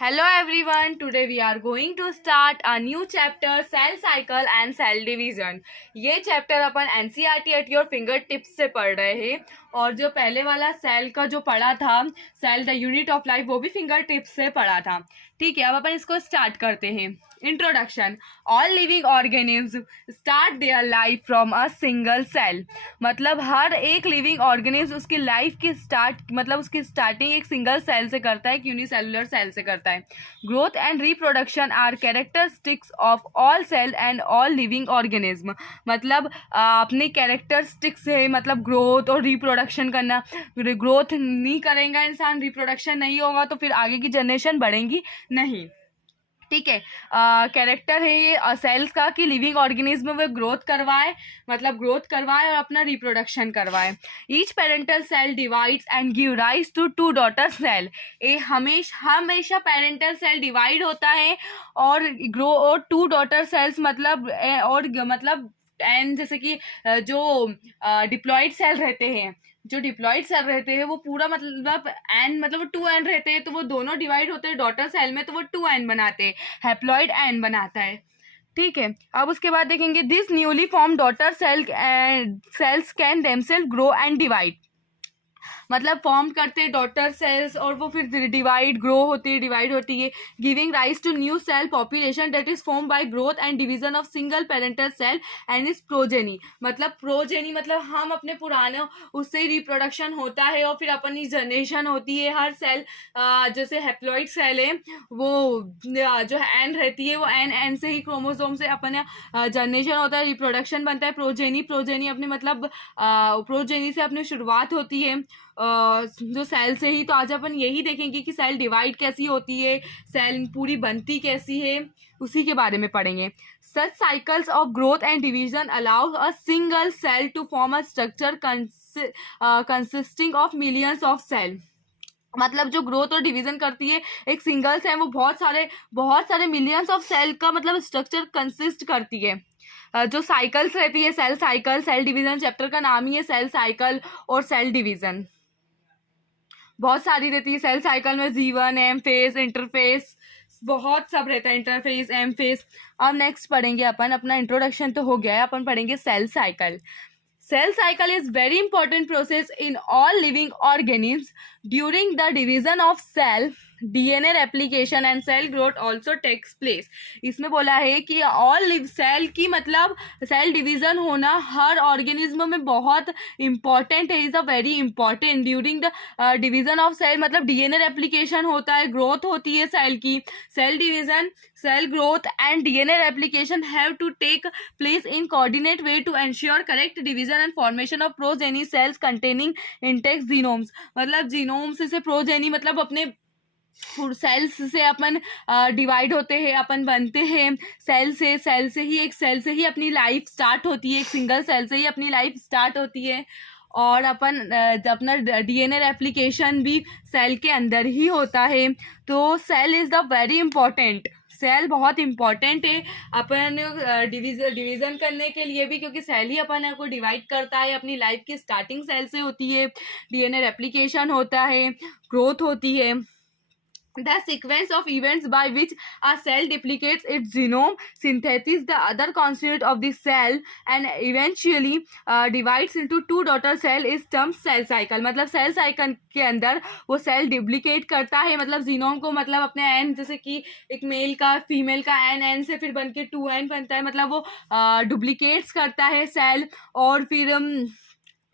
Hello everyone, today we are going to start a new chapter cell cycle and cell division. ये chapter upon NCERT at your finger tips से पढ़ रहे हैं और जो पहले वाला सेल का जो पढ़ा था cell the unit of life वो भी फिंगर टिप्स से पढ़ा था. ठीक है, अब अपन इसको स्टार्ट करते हैं. Introduction. All living organism start their life from a single cell. मतलब हर एक लिविंग ऑर्गेनिज्म उसकी लाइफ की उसकी स्टार्टिंग एक सिंगल सेल से करता है, एक यूनिसेलुलर सेल से करता है. Growth and reproduction are characteristics of all cell and all living organism. मतलब अपने कैरेक्टरिस्टिक्स से मतलब ग्रोथ और रिप्रोडक्शन करना. ग्रोथ नहीं करेगा इंसान, रिप्रोडक्शन नहीं होगा तो फिर आगे की जनरेशन बढ़ेंगी नहीं. ठीक है, कैरेक्टर है ये सेल्स का कि लिविंग ऑर्गेनिज्म में ग्रोथ करवाए, मतलब ग्रोथ करवाए और अपना रिप्रोडक्शन करवाए. Each parental cell divides and give rise to two daughter cell. ये हमेशा पेरेंटल सेल डिवाइड होता है और ग्रो और टू डॉटर सेल्स मतलब एंड जैसे कि जो डिप्लॉइड सेल रहते हैं वो पूरा मतलब एन मतलब 2n रहते हैं तो वो दोनों डिवाइड होते हैं डॉटर सेल में तो वो 2n बनाते हैं, हैप्लॉइड n बनाता है. ठीक है, अब उसके बाद देखेंगे this newly form daughter cells can themself grow and divide. मतलब फॉर्म करते हैं डॉटर सेल्स और वो फिर डिवाइड होती है giving rise to new cell population that is form by growth and division of single parental cell and is progeny. मतलब हम अपने पुराने उससे रिप्रोडक्शन होता है और फिर अपनी जनरेशन होती है. हर सेल जैसे हैप्लॉइड सेल है वो जो एन रहती है वो एन से ही क्रोमोसोम से अपने जनरेशन होता है, रिप्रोडक्शन बनता है. प्रोजेनी अपने मतलब प्रोजेनी से अपनी शुरुआत होती है जो सेल से ही. तो आज अपन यही देखेंगे कि सेल डिवाइड कैसी होती है, सेल पूरी बनती कैसी है, उसी के बारे में पढ़ेंगे. Such cycles of growth and division allow a single cell to form a structure consisting of millions of cell. मतलब जो ग्रोथ और डिवीजन करती है एक सिंगल सेल वो बहुत सारे मिलियंस ऑफ सेल का मतलब स्ट्रक्चर कंसिस्ट करती है. जो साइकिल्स रहती है cell cycle, cell division chapter का नाम ही है सेल साइकिल और सेल डिवीजन. बहुत सारी रहती है सेल साइकिल में, G1 एम फेज इंटरफेस बहुत सब रहता है, इंटरफेस एम फेज. अब नेक्स्ट पढ़ेंगे अपन, अपना इंट्रोडक्शन तो हो गया है, अपन पढ़ेंगे cell cycle. Cell cycle is very important process in all living organisms. During the division of cell, DNA replication and cell growth also takes place. इसमें बोला है कि all live सेल की मतलब सेल डिवीजन होना हर ऑर्गेनिज्म में बहुत important है, is a very important. During the division of cell मतलब डीएनए रेप्लिकेशन होता है, ग्रोथ होती है सेल की. सेल डिवीजन, cell growth and DNA replication have to take place in coordinate way to ensure correct division and formation of progeny cells containing intact genomes. मतलब genomes से प्रोजेनी मतलब अपने सेल्स से अपन डिवाइड होते हैं, अपन बनते हैं. सेल से ही अपनी लाइफ स्टार्ट होती है, एक सिंगल सेल से ही अपनी लाइफ स्टार्ट होती है. और अपना डीएनए रेप्लिकेशन भी सेल के अंदर ही होता है. तो cell is the very important, cell बहुत इंपॉर्टेंट है अपन डिवीजन करने के लिए भी, क्योंकि सेल ही अपन को डिवाइड करता है. अपनी लाइफ की स्टार्टिंग सेल से होती है, डीएनए रेप्लिकेशन होता है, ग्रोथ होती है. The sequence of events by which a cell duplicates its genome, synthesis the other constituent of the cell and eventually divides into two daughter cell is termed cell cycle. मतलब cell cycle के अंदर वो cell duplicate करता है, मतलब genome को मतलब अपने एन जैसे कि एक मेल का फीमेल का एन से फिर बन के 2n बनता है, मतलब वो डुप्लीकेट्स करता है सेल और फिर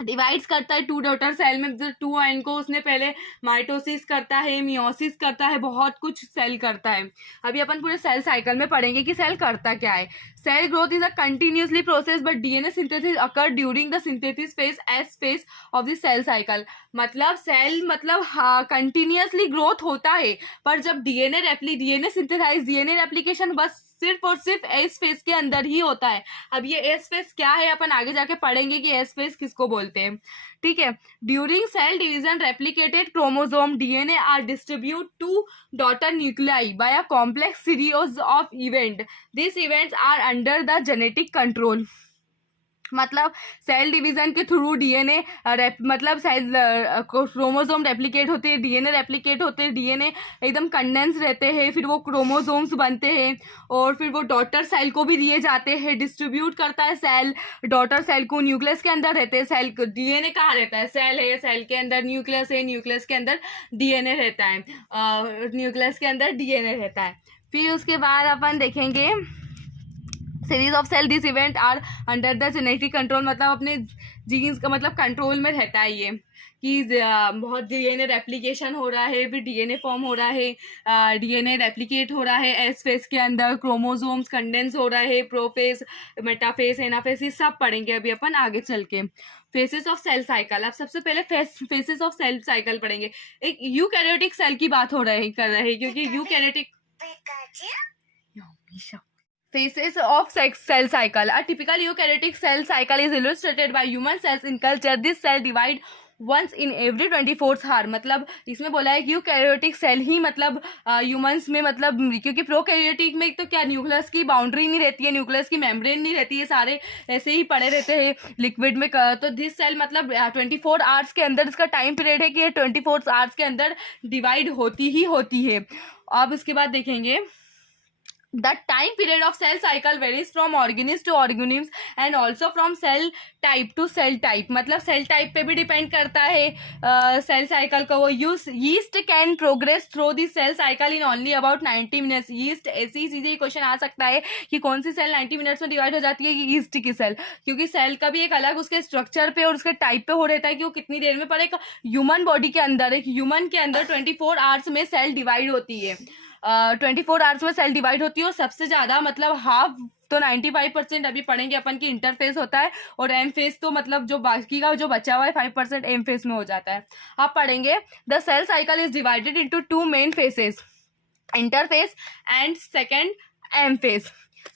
डिवाइड्स करता है टू डॉटर सेल में. जो 2n को उसने पहले माइटोसिस करता है, मियोसिस करता है, बहुत कुछ सेल करता है. अभी अपन पूरे सेल साइकिल में पढ़ेंगे कि सेल करता क्या है. Cell growth is a continuously process but DNA synthesis occur during the synthesis phase S phase of the cell cycle. मतलब सेल मतलब कंटिन्यूसली ग्रोथ होता है, पर जब डीएनए सिंथेसाइज डीएनए रेप्लिकेशन बस सिर्फ और सिर्फ एस फेज के अंदर ही होता है. अब ये एस फेज क्या है अपन आगे जाके पढ़ेंगे कि एस फेज किसको बोलते हैं. ठीक है, during cell division replicated chromosome DNA are distribute to daughter nuclei by a complex series of event. This events are under the genetic control. मतलब सेल डिवीजन के थ्रू डीएनए मतलब सेल क्रोमोसोम रेप्लिकेट होते हैं, DNA replicate होते हैं, DNA एकदम condense रहते हैं, फिर वो क्रोमोसोम्स बनते हैं और फिर वो डॉटर सेल को भी दिए जाते हैं, डिस्ट्रीब्यूट करता है सेल डॉटर सेल को, न्यूक्लियस के अंदर रहते हैं सेल। डीएनए कहाँ रहता है? सेल है, सेल के अंदर न्यूक्लियस है, न्यूक्लियस के अंदर डीएनए रहता है, न्यूक्लियस के अंदर डीएनए रहता है। फिर उसके बाद अपन देखेंगे series of cell this event are under the genetic control, मतलब अपने जीन्स का मतलब कंट्रोल में रहता है ये कि बहुत डीएनए रेप्लिकेशन हो रहा है, फिर डीएनए फॉर्म हो रहा है, डीएनए रेप्लिकेट हो रहा है एस फेस के अंदर, क्रोमोसोम्स कंडेंस हो रहा है, प्रोफेस, मेटाफेस, एनाफेस, ये सब पढ़ेंगे अभी अपन आगे चल के। फेसेस ऑफ सेल साइकिल, अब सबसे पहले फेसेस ऑफ सेल साइकिल पढ़ेंगे। एक यूकैरियोटिक सेल की बात कर रहे हैं क्योंकि eukaryotic Phases of cell cycle. A typical eukaryotic cell cycle is illustrated by human cells in culture. This cell divide once in every 24 hour. मतलब इसमें बोला है कि यूकैरियोटिक सेल ही मतलब ह्यूमंस में, मतलब क्योंकि प्रोकैरियोटिक में तो क्या न्यूक्लियस की बाउंड्री नहीं रहती है, न्यूक्लियस की मेम्ब्रेन नहीं रहती है, सारे ऐसे ही पड़े रहते हैं लिक्विड में। तो दिस सेल मतलब 24 आवर्स के अंदर इसका टाइम पीरियड है कि ये 24 आवर्स के अंदर डिवाइड होती ही होती है। अब उसके बाद देखेंगे The time period of cell cycle varies from organism to organism and also from cell type to cell type। मतलब सेल टाइप पे भी डिपेंड करता है सेल साइकिल का। वो yeast can progress through the cell cycle in only about 90 minutes. Yeast ऐसी चीज़ें question आ सकता है कि कौन सी सेल 90 मिनट्स में डिवाइड हो जाती है कि यीस्ट की सेल, क्योंकि सेल का भी एक अलग उसके स्ट्रक्चर पे और उसके टाइप पे हो रहता है कि वो कितनी देर में। पर एक ह्यूमन बॉडी के अंदर, एक ह्यूमन के अंदर 24 आवर्स में सेल डिवाइड होती है, 24 आवर्स में सेल डिवाइड होती है। और सबसे ज़्यादा मतलब हाफ तो 95% अभी पढ़ेंगे अपन की इंटरफेस होता है, और एम फेस तो मतलब जो बाकी का जो बचा हुआ है 5% एम फेस में हो जाता है। आप पढ़ेंगे the cell cycle is divided into 2 main phases, interphase and second M phase,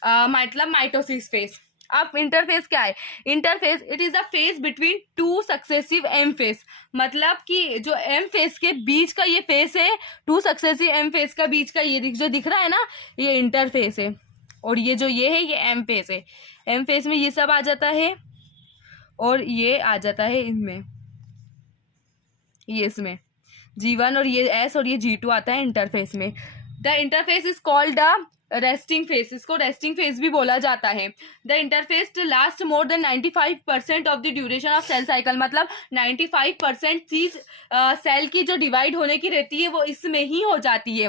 मतलब माइटोसिस फेस। अब इंटरफेस क्या है? Interphase it is the phase between 2 successive M phase, मतलब कि जो एम फेस के बीच का ये फेस है, 2 सक्सेसिव एम फेस का बीच का ये जो दिख रहा है ना, ये इंटरफेस है। और ये जो ये है ये एम फेस है। एम फेस में ये सब आ जाता है और ये आ जाता है इनमें, ये इसमें G1 और ये S और ये G2 आता है इंटरफेस में। The interphase is called the resting phase, इसको रेस्टिंग फेस भी बोला जाता है। The interphase last more than 95% of the duration of cell cycle, मतलब 95% चीज सेल की जो डिवाइड होने की रहती है वो इसमें ही हो जाती है।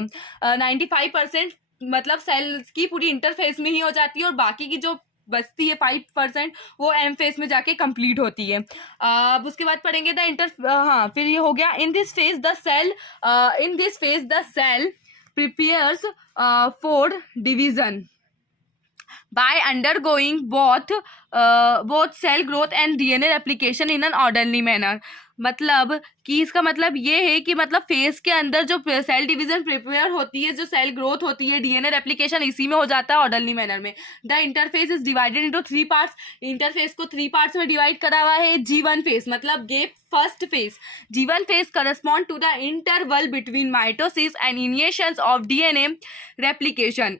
95% मतलब सेल की पूरी इंटरफेस में ही हो जाती है, और बाकी की जो बचती है 5% वो एम फेस में जाके कंप्लीट होती है। अब उसके बाद पढ़ेंगे द फिर ये हो गया in this phase the cell prepares for division by undergoing both cell growth and DNA replication in an orderly manner। मतलब कि इसका मतलब ये है कि मतलब फेस के अंदर जो सेल डिवीजन प्रिपेयर होती है, जो सेल ग्रोथ होती है, डीएनए रेप्लिकेशन इसी में हो जाता है ऑर्डरली मैनर में। The interphase is divided into 3 parts, interface को 3 पार्ट्स में डिवाइड करा हुआ है। G1 फेस मतलब gap first phase, G1 phase correspond to the interval between mitosis and initiations of DNA replication.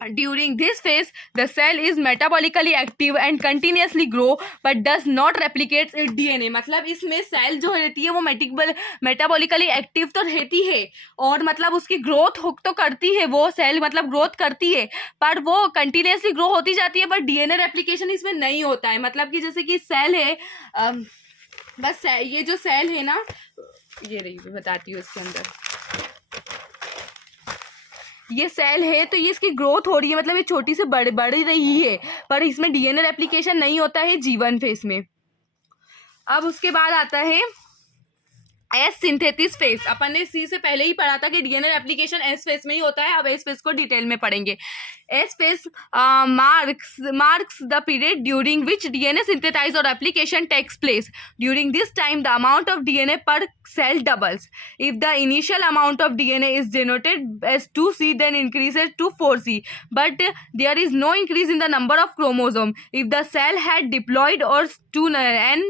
During this phase, the cell is metabolically active and continuously grow but does not replicate its DNA। मतलब इसमें cell जो रहती है वो metabolically active तो रहती है और मतलब उसकी ग्रोथ तो करती है, वो सेल मतलब ग्रोथ करती है, पर वो कंटिन्यूसली ग्रो होती जाती है, बट डीएनए रेप्लिकेशन इसमें नहीं होता है। मतलब कि जैसे कि सेल है, बस ये जो सेल है ना, ये रही बताती हूँ, इसके अंदर ये सेल है तो ये इसकी ग्रोथ हो रही है, मतलब ये छोटी से बढ़ रही है, पर इसमें डीएनए रेप्लिकेशन नहीं होता है G1 फेस में। अब उसके बाद आता है एस सिंथेसिस फेस। अपन ने सी से पहले ही पढ़ा था कि डीएनए रेप्लिकेशन एस फेस में ही होता है, अब एस फेस को डिटेल में पढ़ेंगे। S phase marks the period during which DNA synthesis or replication takes place. During this time, the amount of DNA per cell doubles. If the initial amount of DNA is denoted as 2C, then increases to 4C, but there is no increase in the number of chromosomes. If the cell had diploid or 2n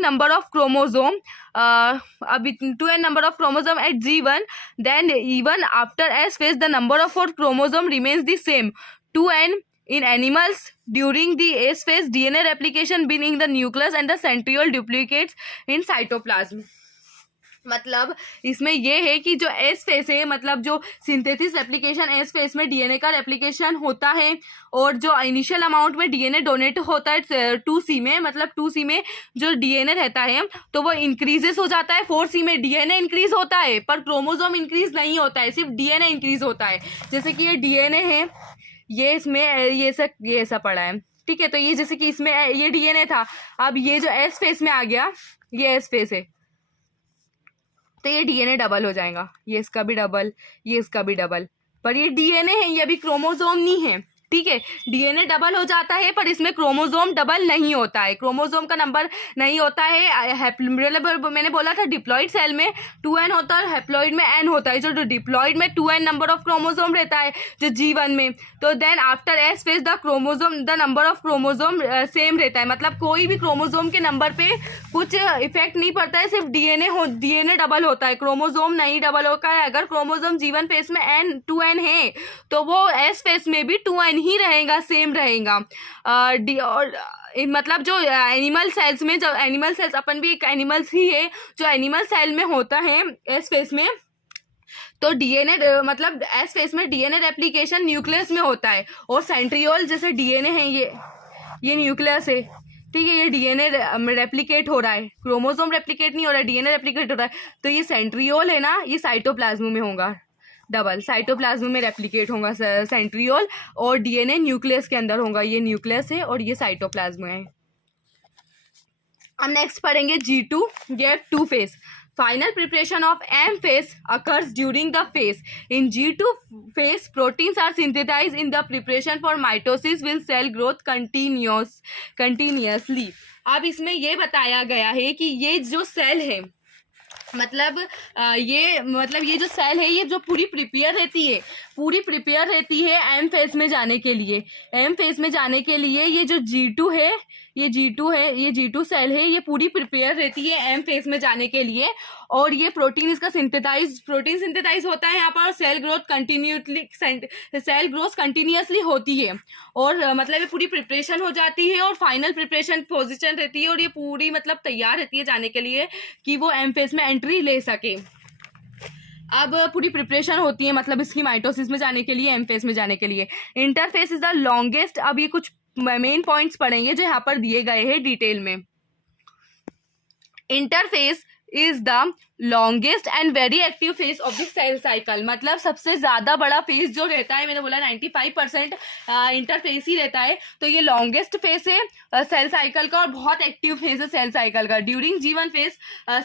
number of chromosome, 2n number of chromosome at G1, then even after S phase the number of 4 chromosome remains the same, 2n In animals during the S phase, DNA replication being the nucleus and the centriole duplicates in cytoplasm. मतलब इसमें ये है कि जो S phase है, मतलब जो synthesis replication S phase में डीएनए का रेप्लिकेशन होता है, और जो इनिशियल अमाउंट में डीएनए डोनेट होता है 2C में, मतलब 2C में जो डीएनए रहता है तो वो इंक्रीजेस हो जाता है। 4C में डीएनए इंक्रीज होता है पर क्रोमोसोम इंक्रीज नहीं होता है, सिर्फ डीएनए इंक्रीज होता है। जैसे कि ये डीएनए है, ये इसमें ये ऐसा पड़ा है, ठीक है। तो ये जैसे कि इसमें ये डीएनए था, अब ये जो एस फेस में आ गया, ये एस फेस है, तो ये डीएनए डबल हो जाएगा, ये इसका भी डबल, ये इसका भी डबल, पर ये डीएनए है, ये अभी क्रोमोसोम नहीं है, ठीक है। डीएनए डबल हो जाता है पर इसमें क्रोमोसोम डबल नहीं होता है, क्रोमोसोम का नंबर नहीं होता है। मैंने बोला था डिप्लॉइड सेल में 2n होता है और हैप्लॉइड में n होता है। जो डिप्लॉइड में 2n नंबर ऑफ क्रोमोसोम रहता है जो G1 में, तो then after S phase the number of chromosome same रहता है, मतलब कोई भी क्रोमोसोम के नंबर पे कुछ इफेक्ट नहीं पड़ता है, सिर्फ डीएनए डबल होता है, क्रोमोसोम नहीं डबल होता है। अगर क्रोमोसोम G1 फेज में 2n है तो वो एस फेज में भी 2n ही रहेगा, सेम रहेगा। और मतलब जो एनिमल सेल्स में, जो एनिमल सेल्स अपन भी एक एनिमल्स ही है, जो एनिमल सेल में होता है एस फेस में, तो डीएनए मतलब एस फेस में डीएनए रेप्लिकेशन न्यूक्लियस में होता है, और सेंट्रियोल जैसे डीएनए है, ये न्यूक्लियस है, ठीक है। ये डीएनए रेप्लिकेट हो रहा है, क्रोमोसोम रेप्लिकेट नहीं हो रहा है, डीएनए रेप्लिकेट हो रहा है। तो ये सेंट्रियोल है ना, ये साइटोप्लाज्म में होगा डबल, साइटोप्लाज्म में रेप्लिकेट होगा सेंट्रियोल, और डीएनए न्यूक्लियस के अंदर होगा, ये न्यूक्लियस है और ये साइटोप्लाज्म है। अब नेक्स्ट पढ़ेंगे G2, ये 2 phase. Final preparation of M phase occurs during the phase. In G2 phase, proteins are synthesized in the preparation for mitosis with cell growth continuously. अब इसमें ये बताया गया है कि ये जो सेल है, मतलब ये जो सेल है, ये जो पूरी प्रिपेयर रहती है एम फेज में जाने के लिए। एम फेज में जाने के लिए ये जो G2 है, ये G2 सेल है, ये पूरी प्रिपेयर रहती है एम फेज में जाने के लिए, और ये प्रोटीन इसका प्रोटीन सिंथेसाइज होता है यहाँ पर, सेल ग्रोथ कंटिन्यूसली होती है, और मतलब ये पूरी प्रिपरेशन हो जाती है और फाइनल प्रिपरेशन पोजीशन रहती है, और ये पूरी मतलब तैयार रहती है जाने के लिए कि वो एम फेज में एंट्री ले सके। अब पूरी प्रिपरेशन होती है मतलब इसकी माइटोसिस में जाने के लिए, एम फेज में जाने के लिए। Interface is the longest. अब ये कुछ मेन पॉइंट्स पढ़ेंगे जो यहाँ पर दिए गए हैं डिटेल में। Interphase is the longest and very active phase of the cell cycle, मतलब सबसे ज्यादा बड़ा फेज जो रहता है, मैंने बोला 95% इंटरफेस ही रहता है, तो ये लॉन्गेस्ट फेज है सेल साइकिल का और बहुत एक्टिव फेज है सेल साइकिल का। During G1 phase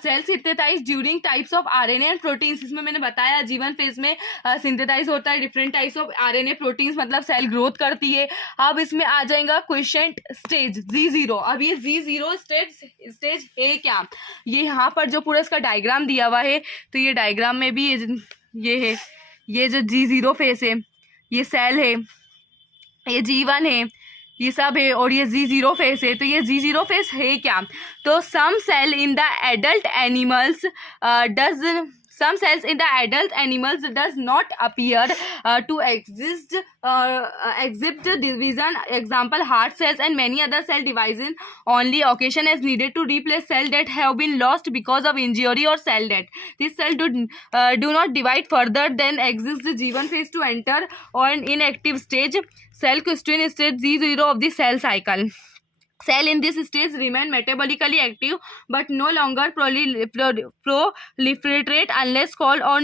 cell synthesize during types of RNA and proteins. इसमें मैंने बताया G1 फेज में सिंथेसाइज होता है different types of RNA proteins, मतलब सेल ग्रोथ करती है। अब इसमें आ जाएगा क्वेश्चन स्टेज G0। अब ये G0 स्टेज है क्या, ये यहाँ पर जो पूरा इसका डायग्राम दिया हुआ है, तो ये डायग्राम में भी ये है, ये जो G0 फेस है, ये सेल है, ये G1 है, ये सब है, और ये G0 फेस है। तो ये G0 फेस है क्या, तो some cell in the adult animals some cells in the adult animals does not appear to exhibit division, example heart cells and many other cell division only occasion as needed to replace cell that have been lost because of injury or cell death. This cell do not divide further than exists G1 phase to enter on inactive stage, cell question stage G0 of the cell cycle. Cell in this stage remain metabolically active but no longer proliferate unless called on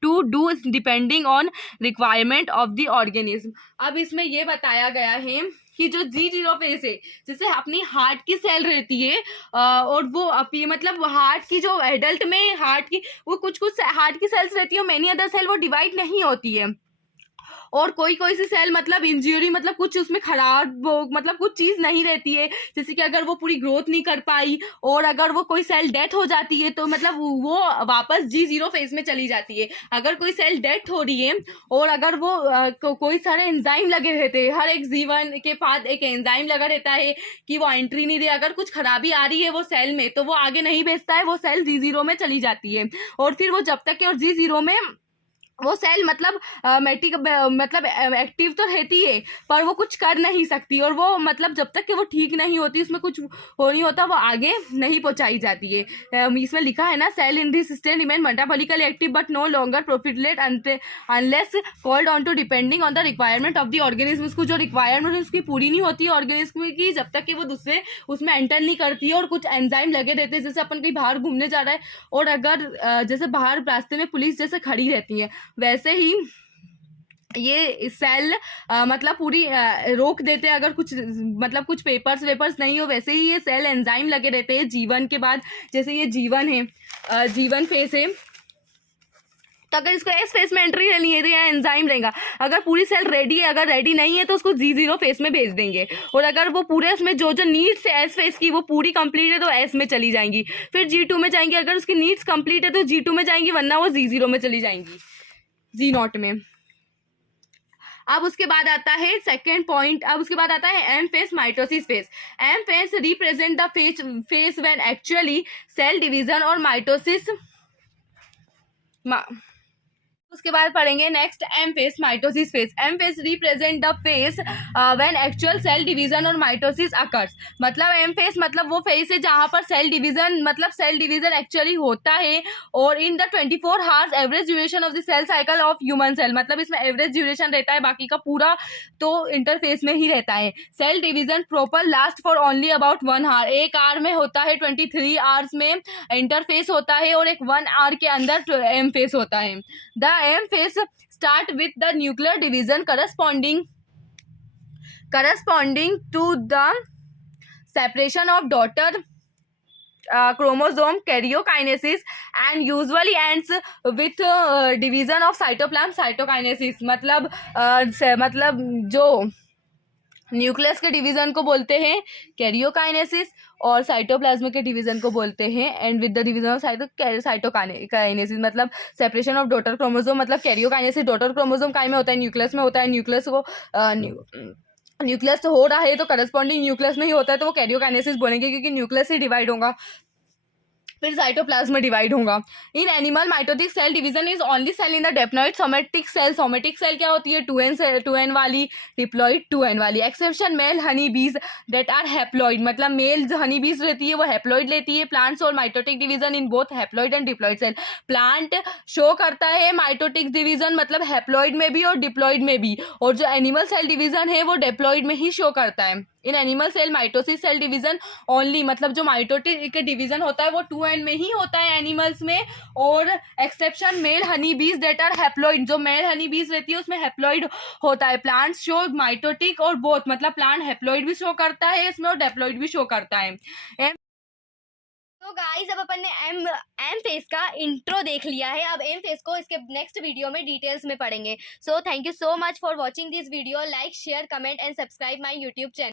to do depending on requirement of the organism. अब इसमें ये बताया गया है कि जो G0 phase है, जैसे अपनी हार्ट की सेल रहती है और वो मतलब हार्ट की जो एडल्ट में हार्ट की वो कुछ हार्ट की सेल्स रहती है, मैनी अदर सेल वो डिवाइड नहीं होती है, और कोई सी सेल मतलब इंजरी मतलब कुछ उसमें खराब मतलब कुछ चीज़ नहीं रहती है, जैसे कि अगर वो पूरी ग्रोथ नहीं कर पाई और अगर वो कोई सेल डेथ हो जाती है तो मतलब वो वापस G0 फेज में चली जाती है। अगर कोई सेल डेथ हो रही है और अगर वो कोई सारे एंजाइम लगे रहते हैं, हर एक G1 के पास एक एंजाइम लगा रहता है कि वो एंट्री नहीं दे, अगर कुछ खराबी आ रही है वो सेल में तो वो आगे नहीं भेजता है, वो सेल G0 में चली जाती है, और फिर वो जब तक कि और G0 में वो सेल मतलब मतलब एक्टिव तो रहती है पर वो कुछ कर नहीं सकती, और वो मतलब जब तक कि वो ठीक नहीं होती, उसमें कुछ हो नहीं होता, वो आगे नहीं पहुंचाई जाती है। इसमें लिखा है ना, cell in this state remain metabolically active but no longer proliferate unless called on to depending on the requirement of the organism. उसको जो रिक्वायरमेंट उसकी पूरी नहीं होती है ऑर्गेनिज्म की, जब तक कि वो दूसरे उसमें एंटर नहीं करती है, और कुछ एंजाइम लगे रहते हैं। जैसे अपन कहीं बाहर घूमने जा रहा है और अगर जैसे बाहर रास्ते में पुलिस जैसे खड़ी रहती है, वैसे ही ये सेल मतलब पूरी रोक देते हैं अगर कुछ मतलब कुछ पेपर्स वेपर्स नहीं हो। वैसे ही ये सेल एंजाइम लगे रहते हैं जीवन के बाद। जैसे ये जीवन है, जीवन फेस है, तो अगर इसको एस फेस में एंट्री लेनी है तो यहाँ एंजाइम रहेगा। अगर पूरी सेल रेडी है, अगर रेडी नहीं है तो उसको G0 फेस में भेज देंगे। और अगर वो पूरे उसमें जो जो नीड्स है एस फेस की वो पूरी कंप्लीट है तो एस में चली जाएंगी, फिर G2 में जाएंगी। अगर उसकी नीड्स कंप्लीट है तो G2 में जाएंगी, वरना वो G0 में चली जाएंगी, G0 में। अब उसके बाद आता है सेकेंड पॉइंट। अब उसके बाद आता है M phase mitosis phase. M phase represent the phase when actually cell division और माइटोसिस। उसके बाद पढ़ेंगे next M phase mitosis phase. M phase represent the phase when actual cell division और माइटोसिस अकर्स। मतलब एम फेस मतलब वो phase है जहां पर सेल डिवीजन मतलब सेल डिवीजन एक्चुअली होता है, और in the 24 hours average duration of the cell cycle of human cell. मतलब इसमें एवरेज ड्यूरेशन रहता है, बाकी का पूरा तो इंटरफेस में ही रहता है। Cell division proper last for only about 1 hour. 1 hour में होता है, 23 आवर्स में इंटरफेस होता है, और एक 1 आवर के अंदर एम फेस होता है। The M phase start with the nuclear division corresponding to the separation of daughter chromosome karyokinesis, and usually ends with division of cytoplasm cytokinesis। मतलब जो न्यूक्लियस के डिवीजन को बोलते हैं कैरियोकाइनेसिस, और साइटोप्लाज्म के डिवीजन को बोलते हैं and with the division of cytokinesis. मतलब सेपरेशन ऑफ डॉटर क्रोमोसोम। मतलब कैरियोकाइनेसिस डॉटर क्रोमोसोम काय में होता है, न्यूक्लियस में होता है। न्यूक्लियस तो हो रहा है तो करस्पॉन्डिंग न्यूक्लियस में ही होता है, तो वो कैरियोकाइनेसिस बोलेंगे क्योंकि न्यूक्लियस ही डिवाइड होगा, फिर साइटोप्लाज्म में डिवाइड होगा। In animal mitotic cell division is only cell in the diploid somatic cell. Somatic cell क्या होती है, 2n वाली, डिप्लॉइड 2n वाली। एक्सेप्शन मेल हनी बीज दैट आर हैप्लॉइड। मतलब मेल जो हनी बीज रहती है वो हैप्लॉइड लेती है। प्लांट्स और mitotic division in both haploid and diploid cell. Plant show करता है माइटोटिक डिवीजन मतलब हैप्लॉइड में भी और डिप्लॉइड में भी, और जो एनिमल सेल डिवीजन है वो डिप्लॉइड में ही शो करता है। In animal cell mitosis cell division only. मतलब जो माइटोटिक डिवीजन होता है वो 2n में ही होता है एनिमल्स में, और एक्सेप्शन मेल हनी बीज दैट आर हैप्लॉइड। जो मेल हनी बीज रहती है उसमें हैप्लॉइड होता है। प्लांट्स शो माइटोटिक और बोथ। मतलब प्लांट हैप्लॉइड भी शो करता है इसमें और डेप्लॉइड भी शो करता है। तो गाइस अब अपन ने एम फेस का इंट्रो देख लिया है। अब एम फेस को इसके नेक्स्ट वीडियो में डिटेल्स में पढ़ेंगे। So thank you so much for watching this video. Like share comment and subscribe my YouTube channel.